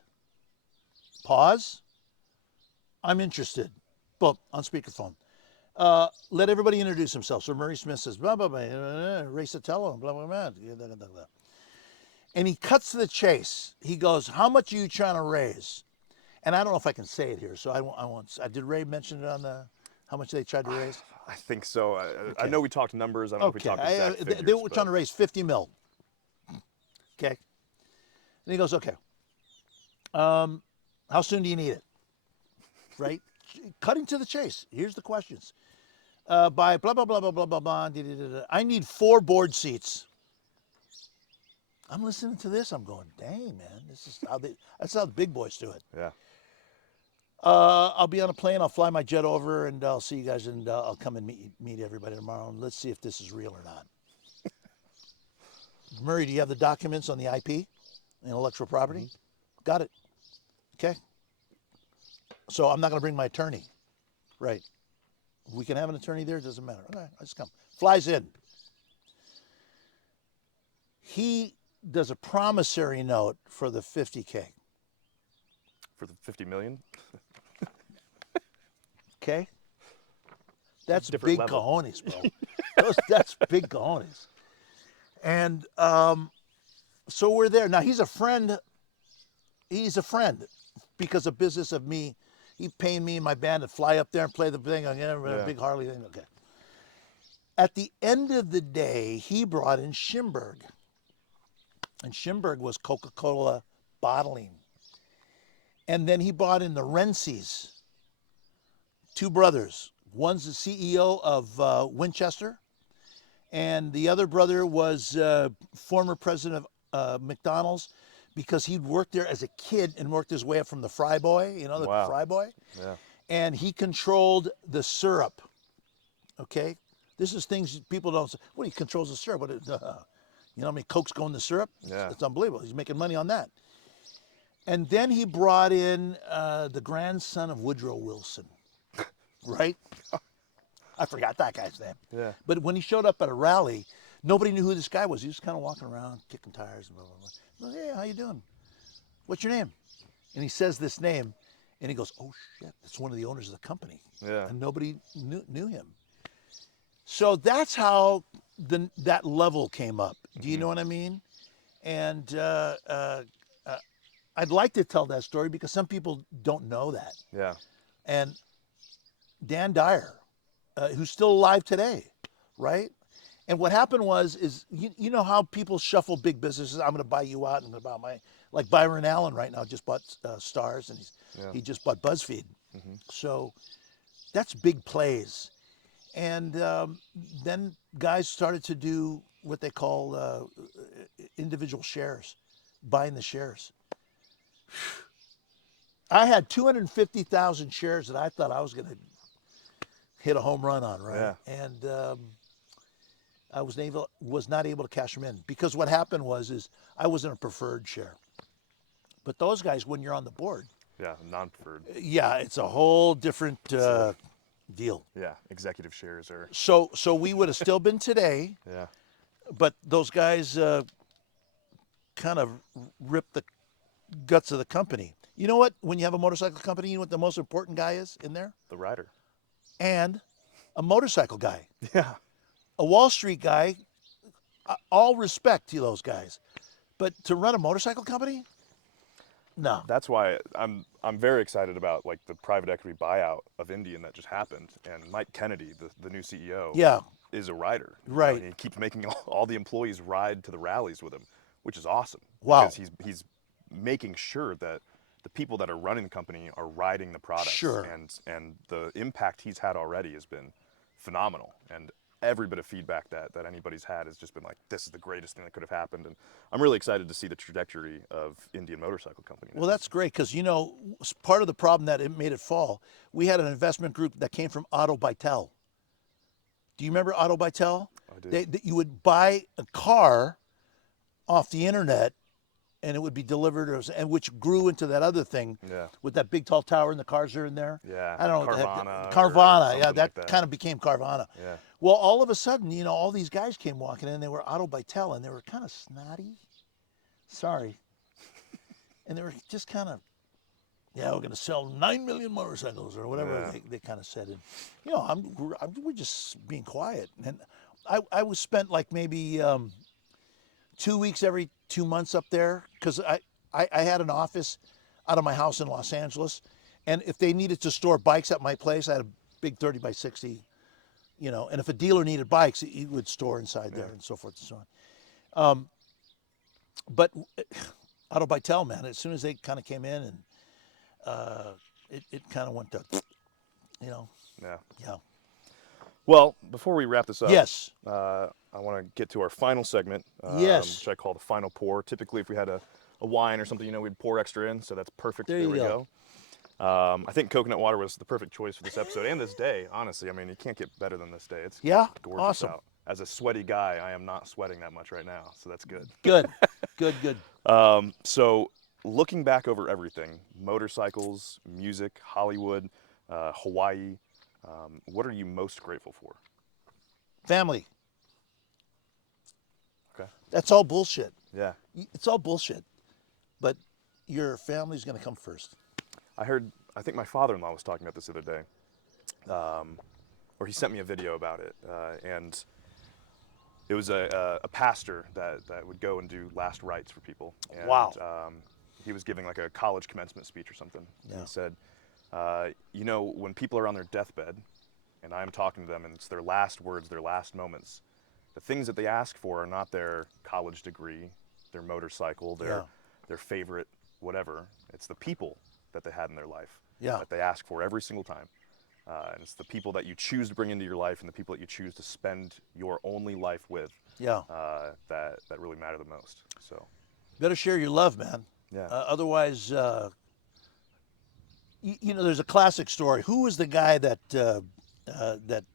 Pause. I'm interested. Boom, on speakerphone. Let everybody introduce themselves. So Murray Smith says, blah, blah, blah, Ray Sotelo, blah, blah, blah. And he cuts to the chase. He goes, how much are you trying to raise? And I don't know if I can say it here, so I won't. Did Ray mention it on how much they tried to raise? I think so. I know we talked numbers. I don't know if we talked exact figures. They were trying to raise 50 mil. Okay. And he goes, okay. How soon do you need it? Right? Cutting to the chase. Here's the questions. By blah, blah, blah, blah, blah, blah, blah. I need 4 board seats. I'm listening to this. I'm going, dang, man, that's how the big boys do it. Yeah. I'll be on a plane. I'll fly my jet over, and I'll see you guys, and I'll come and meet everybody tomorrow, and let's see if this is real or not. Murray, do you have the documents on the IP, intellectual property? Mm-hmm. Got it. Okay. So I'm not going to bring my attorney. Right. We can have an attorney there. It doesn't matter. Okay, I just come. Flies in. He does a promissory note for the 50K. For the 50 million? Okay. That's Different big level. cojones, bro. That's big cojones. And so we're there. Now he's a friend. He's a friend because of business of me. He paying me and my band to fly up there and play the thing on a big Harley thing. Okay. At the end of the day, he brought in Schimberg. And Schimberg was Coca-Cola bottling. And then he brought in the Rensies, two brothers. One's the CEO of Winchester, and the other brother was former president of McDonald's because he'd worked there as a kid and worked his way up from the fry boy, the Wow. fry boy. Yeah. And he controlled the syrup, okay? This is things people don't say. What, he controls the syrup? What, you know how many Cokes go in the syrup? Yeah. It's unbelievable. He's making money on that. And then he brought in the grandson of Woodrow Wilson, right? I forgot that guy's name. Yeah. But when he showed up at a rally, nobody knew who this guy was. He was kind of walking around, kicking tires and blah, blah, blah. I go, hey, how you doing? What's your name? And he says this name, and he goes, oh, shit, it's one of the owners of the company. Yeah. And nobody knew him. So that's how that level came up. Do you know what I mean? And I'd like to tell that story because some people don't know that. Yeah. And Dan Dyer, who's still alive today, right? And what happened is you know how people shuffle big businesses. I'm going to buy you out. I'm going to buy like Byron Allen right now just bought Stars, and he just bought BuzzFeed. So that's big plays. And then guys started to do what they call individual shares, buying the shares. I had 250,000 shares that I thought I was going to hit a home run on, right? Yeah. And I was not able to cash them in because what happened is I was in a preferred share. But those guys, when you're on the board, Yeah. Non-preferred. yeah, it's a whole different deal. Yeah. Executive shares are. So we would have still been today, Yeah. but those guys kind of ripped the guts of the company. You know what? When you have a motorcycle company, you know what the most important guy is in there? The rider. And a motorcycle guy. Yeah. A Wall Street guy, all respect to those guys. But to run a motorcycle company? No. That's why I'm very excited about like the private equity buyout of Indian that just happened, and Mike Kennedy, the new CEO, Yeah. is a rider. Right. And he keeps making all the employees ride to the rallies with him, which is awesome. Wow. Because he's making sure that the people that are running the company are riding the products. Sure. And the impact he's had already has been phenomenal. And every bit of feedback that anybody's had has just been like, this is the greatest thing that could have happened. And I'm really excited to see the trajectory of Indian Motorcycle Company now. Well, that's great because, part of the problem that it made it fall, we had an investment group that came from Auto Bytel. Do you remember Auto Bytel? I do. You would buy a car off the internet and it would be delivered, and which grew into that other thing Yeah. with that big tall tower and the cars are in there. Yeah. I don't know. Carvana. or Carvana, yeah, something that like that. kind of became Carvana. Yeah. Well, all of a sudden, all these guys came walking in. They were Auto Bytel, and they were kind of snotty. Sorry. And they were just kind of, we're going to sell 9 million motorcycles or whatever they kind of said. And, we're just being quiet. And I was spent like maybe 2 weeks every 2 months up there because I had an office out of my house in Los Angeles. And if they needed to store bikes at my place, I had a big 30 by 60, and if a dealer needed bikes, he would store inside there and so forth and so on. But Auto Bytel, man, as soon as they kind of came in and it kind of went to, Yeah. yeah. Well, before we wrap this up, Yes. I want to get to our final segment, Yes. which I call the final pour. Typically, if we had a wine or something, we'd pour extra in, so that's perfect. There you we go. I think coconut water was the perfect choice for this episode and this day, honestly. I mean, you can't get better than this day. It's Yeah? gorgeous Awesome. out. As a sweaty guy, I am not sweating that much right now, so that's good. Good. Good. So, looking back over everything, motorcycles, music, Hollywood, Hawaii, what are you most grateful for? Family. Okay. That's all bullshit. Yeah. It's all bullshit. But your family's going to come first. I think my father-in-law was talking about this the other day, or he sent me a video about it, and it was a pastor that would go and do last rites for people. And, Wow. He was giving like a college commencement speech or something. Yeah. And he said, when people are on their deathbed, and I'm talking to them, and it's their last words, their last moments, the things that they ask for are not their college degree, their motorcycle, their favorite whatever. It's the people that they had in their life that they ask for every single time. And it's the people that you choose to bring into your life and the people that you choose to spend your only life with that really matter the most. So, better share your love, man. Yeah. Otherwise, there's a classic story. Who was the guy that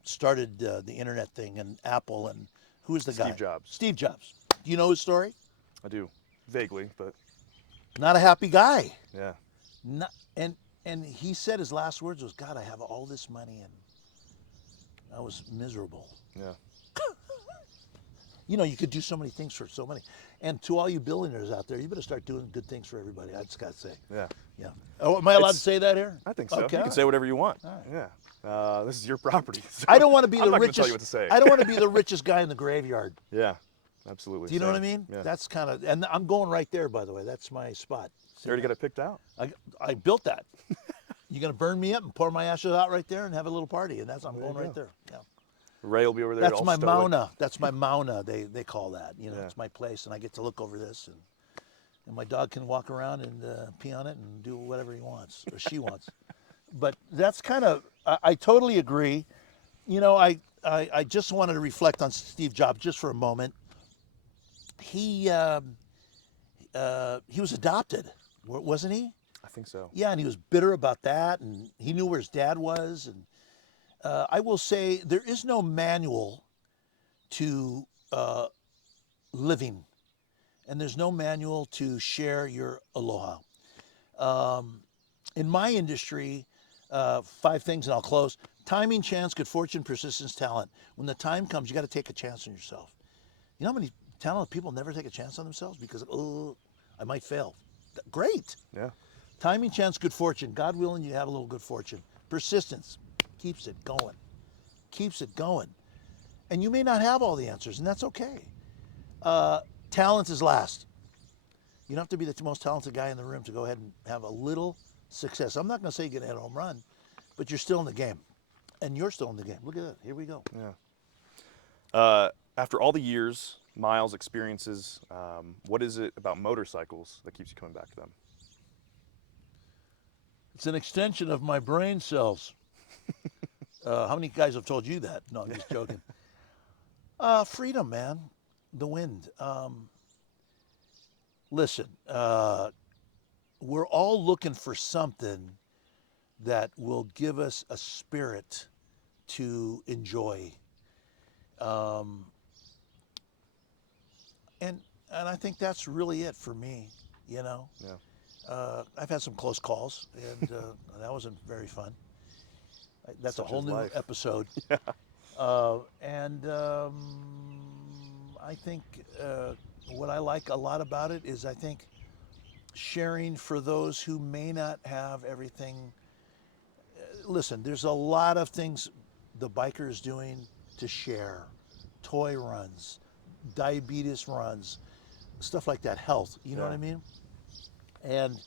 started the internet thing and Apple, and who was the guy? Steve Jobs. Steve Jobs. Do you know his story? I do, vaguely, but Not a happy guy. yeah. Not, and he said his last words was, "God, I have all this money and I was miserable." Yeah. You could do so many things for so many. And to all you billionaires out there, you better start doing good things for everybody. I just got to say. Yeah. Yeah. Oh, am I allowed to say that here? I think so. Okay. You can say whatever you want. All Yeah. This is your property. So I don't want to be I'm the not gonna richest. tell you what to say. I don't want to be the richest guy in the graveyard. Yeah. Absolutely. Do you know what I Same. mean? Yeah. That's kind of, and I'm going right there, by the way. That's my spot. You already got it picked out. I built that. You're gonna burn me up and pour my ashes out right there and have a little party, and I'm going right there. Yeah. Ray will be over there. That's all my stoic. Mauna. That's my Mauna. They call that. It's my place, and I get to look over this, and my dog can walk around and pee on it and do whatever he wants or she wants. But that's kind of. I totally agree. I just wanted to reflect on Steve Jobs just for a moment. He was adopted, wasn't he? I think so. Yeah, and he was bitter about that, and he knew where his dad was. And I will say there is no manual to living, and there's no manual to share your aloha. In my industry, 5 things, and I'll close: timing, chance, good fortune, persistence, talent. When the time comes, you got to take a chance on yourself. You know how many talented people never take a chance on themselves because, I might fail. Great. Yeah. Timing, chance, good fortune. God willing, you have a little good fortune. Persistence keeps it going. Keeps it going. And you may not have all the answers, and that's okay. Talent is last. You don't have to be the most talented guy in the room to go ahead and have a little success. I'm not going to say you're going to hit a home run, but you're still in the game. And you're still in the game. Look at that. Here we go. Yeah. After all the years, miles, experiences, what is it about motorcycles that keeps you coming back to them? It's an extension of my brain cells. How many guys have told you that? No, I'm just joking. Freedom, man. The wind. Listen, we're all looking for something that will give us a spirit to enjoy. And I think that's really it for me, Yeah. I've had some close calls, and that wasn't very fun. That's Such a whole is new life. episode. And I think what I like a lot about it is I think sharing for those who may not have everything. Listen, there's a lot of things the biker is doing to share. Toy runs, diabetes runs, stuff like that, health, you know what I mean? And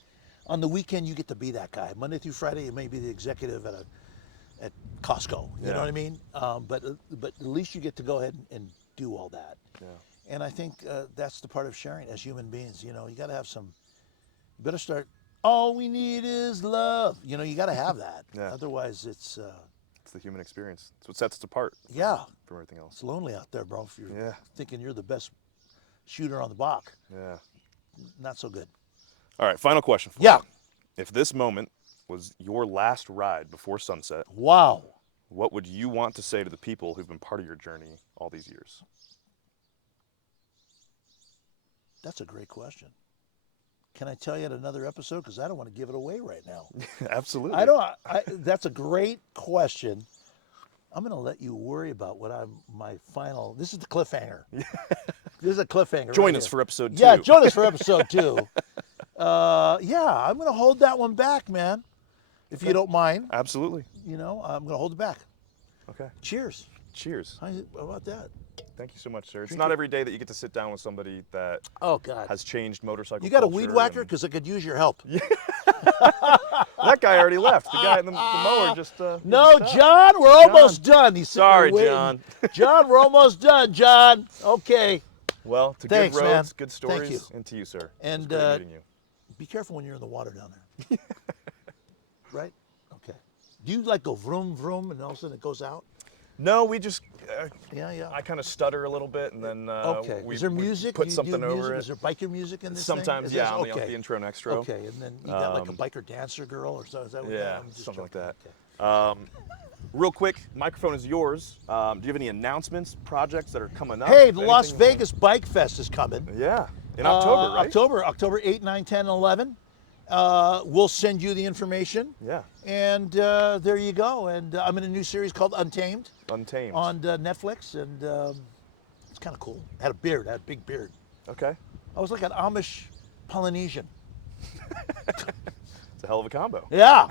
on the weekend, you get to be that guy. Monday through Friday, you may be the executive at Costco, you know what I mean? But at least you get to go ahead and do all that. Yeah. And I think that's the part of sharing as human beings. You got to have some, you better start, all we need is love. You got to have that. Yeah. Otherwise, it's It's the human experience. It's what sets us apart. Yeah. From everything else. It's lonely out there, bro. If you're Yeah. thinking you're the best shooter on the block, Yeah. not so good. All right, final question for Yeah. you. If this moment was your last ride before sunset, Wow. what would you want to say to the people who've been part of your journey all these years? That's a great question. Can I tell you at another episode? Because I don't want to give it away right now. Absolutely. I don't. That's a great question. I'm going to let you worry about what my final. This is the cliffhanger. This is a cliffhanger. Join right us here. for episode 2. Yeah, join us for episode 2. Yeah, I'm going to hold that one back, man. If you don't mind, Absolutely. I'm going to hold it back. Okay. Cheers. Cheers. How about that? Thank you so much, sir. It's Drink not it. every day that you get to sit down with somebody that Oh, God. has changed motorcycle You got a culture weed whacker? and- Because I could use your help. That guy already left. The guy in the mower just... No, just stopped. John, we're almost done. He's sitting there Sorry, waiting. John. John, we're almost done, John. Okay. Well, to Thanks, good man. roads, good stories, Thank you. and to you, sir. It And, was great meeting you. Be careful when you're in the water down there. Right? Okay. Do you like go vroom, vroom, and all of a sudden it goes out? No, we just... Yeah. I kind of stutter a little bit, and then Okay. we, Is there we music? put Do you something do over music? it. Is there biker music in this thing? Sometimes, Is yeah, this- on okay. the intro and extra. Okay, and then you got like a biker dancer girl or so? Is that what Yeah, I'm just something like joking. that. Okay. Real quick, microphone is yours. Do you have any announcements, projects that are coming up? Hey, the Las Anything- Vegas Bike Fest is coming. Yeah, in October, right? October 8, 9, 10, and 11. We'll send you the information. Yeah, And there you go. And I'm in a new series called Untamed Untamed. on Netflix. And it's kind of cool. I had a big beard. Okay, I was like an Amish Polynesian. it's a hell of a combo. Yeah.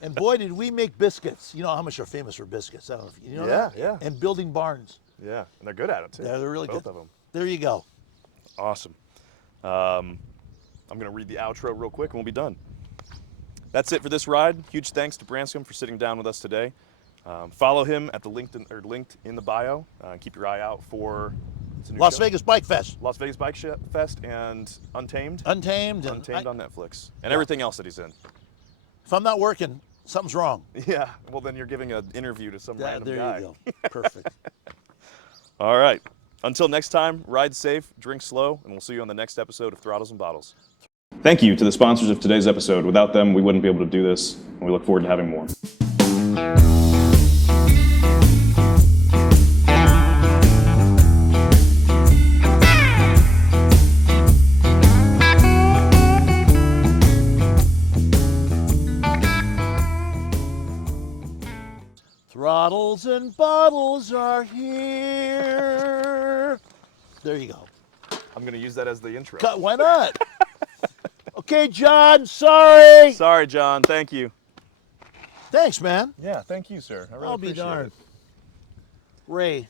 And boy, did we make biscuits. You know, Amish are famous for biscuits. I don't know if you know Yeah, that? yeah. And building barns. Yeah, and they're good at it too. Yeah, they're really Both good. of them. There you go. Awesome. I'm going to read the outro real quick and we'll be done. That's it for this ride. Huge thanks to Branscombe for sitting down with us today. Follow him at the linked in the bio. Keep your eye out for it's a new Las show. Vegas Bike Fest. Las Vegas Bike Fest and Untamed. Untamed. And Untamed on Netflix and everything else that he's in. if I'm not working, something's wrong. Yeah. Well, then you're giving an interview to some random There guy. you go. Perfect. All right. Until next time, ride safe, drink slow, and we'll see you on the next episode of Throttles and Bottles. Thank you to the sponsors of today's episode. Without them, we wouldn't be able to do this, and we look forward to having more. Throttles and bottles are here. There you go. I'm going to use that as the intro. Why not? Okay, John, sorry. Sorry, John. Thank you. Thanks, man. Yeah, thank you, sir. I really I'll be appreciate darned. it. Ray,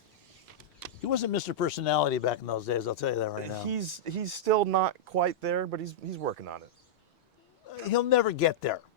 he wasn't Mr. Personality back in those days, I'll tell you that right now. He's still not quite there, but he's working on it. He'll never get there.